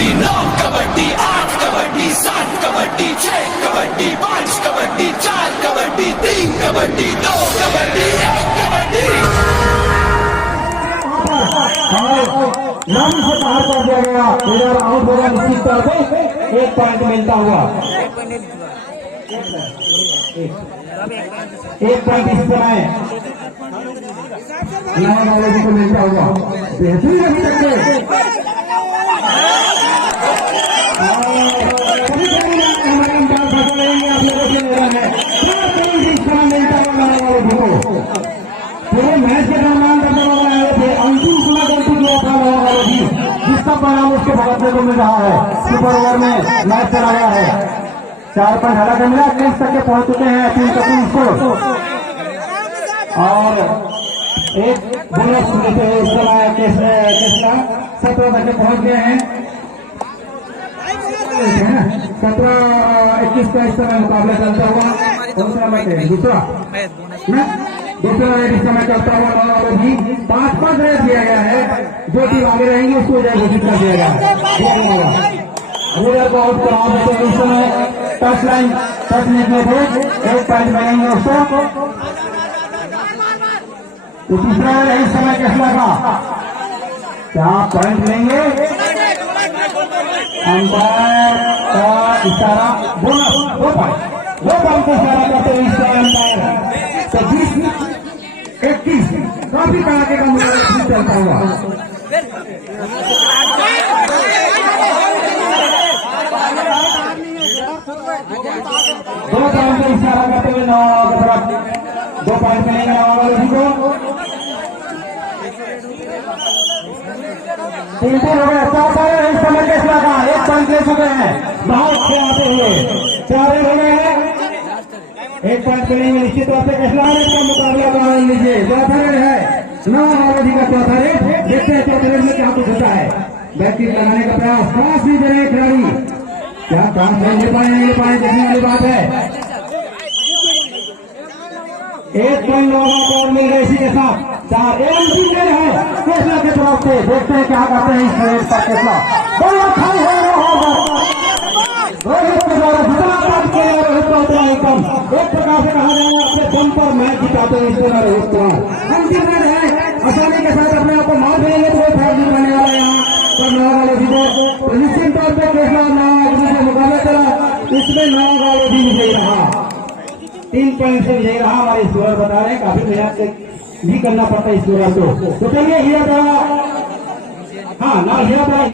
कबड्डी 9 कबड्डी 8 कबड्डी 7 कबड्डी 6 कबड्डी 5 कबड्डी 4 कबड्डी 3 कबड्डी 2 कबड्डी 1 कबड्डी। नाम से बाहर कर दिया गया, प्लेयर आउट होगा निश्चित तौर पे 1 पॉइंट मिलता हुआ। 1 पॉइंट इस समय वाले जी को मिलता हुआ। बेहतरीन अभी तक पूरे मैच के दरमियान करने वाले आए थे, अंतिम सीमा गलती किया था वाले भी, जिसका परिणाम उसको भुगतने को मिल रहा है। सुपर ओवर में मैच चला गया है, 4 पॉइंट हालांकि मिला, 23 तक के पहुंच चुके हैं 3 स्कोर और एक बोनस लेते हुए इस समय केसला 17 तक के पहुंच गए हैं। 17-21 का इस समय मुकाबला चलता हुआ। दूसरा मैच है, दूसरा इस समय चलता हुआ वालों भी 5-5 रेस दिया गया है। जो टीम आगे रहेंगे उसको जय घोषित कर दिया गया। को आउट करा देते इस समय टच लाइन टच निकले थे, 1 पॉइंट मिलेंगे उसको। तो तीसरा है इस समय केसला का, क्या पॉइंट लेंगे? अंपायर का इशारा, बोनस 2 पॉइंट का इशारा करते हुए इस समय अंपायर। तो 20-21 काफी कड़ाके का मुकाबला चलता हुआ। दो पॉइंट का इशारा करते हुए 2 पॉइंट मिलेंगे नवाबाजी को। 3 हो गया, 4 पॉइंट इस समय केसला का 1 पॉइंट ले चुके हैं। बहुत अच्छे आते हुए 4 हो गए हैं, 1 पॉइंट मिलेंगे निश्चित तौर से। केसला का मुकाबला बना लीजिए। चौथा रेड है नवाबाजी का, चौथा रेड। देखते हैं चौथे रेड में क्या कुछ होता है। बैटिंग लगाने का प्रयास, पास भी दे रहे खिलाड़ी, क्या काम नहीं ले पाए नहीं ले पाए देखने वाली बात है। 1 पॉइंट और मिल रहे इसी के साथ 4 अंतिम रेड है केसला के तरफ से। देखते हैं क्या करते हैं इस रेड पर केसला। रोहित के द्वारा जितना बात किया रोहित का उतना ही कम, एक प्रकार से कहा जाएगा अपने दम पर मैच जिताते हैं इस तरह रोहित कुमार। अंतिम रेड है, आसानी के साथ अपने आप को मार देंगे तो कोई फर्क नहीं पड़ने वाला यहाँ पर नवाबाजी को। निश्चित तौर पर केसला नवाबाजी से मुकाबला चला, इसमें नवाबाजी विजयी रहा, 3 पॉइंट से विजयी रहा। हमारे स्कोर बता रहे हैं, काफी मेहनत भी करना पड़ता है स्कोर को। तो चलिए हीरा हाँ ना हीरा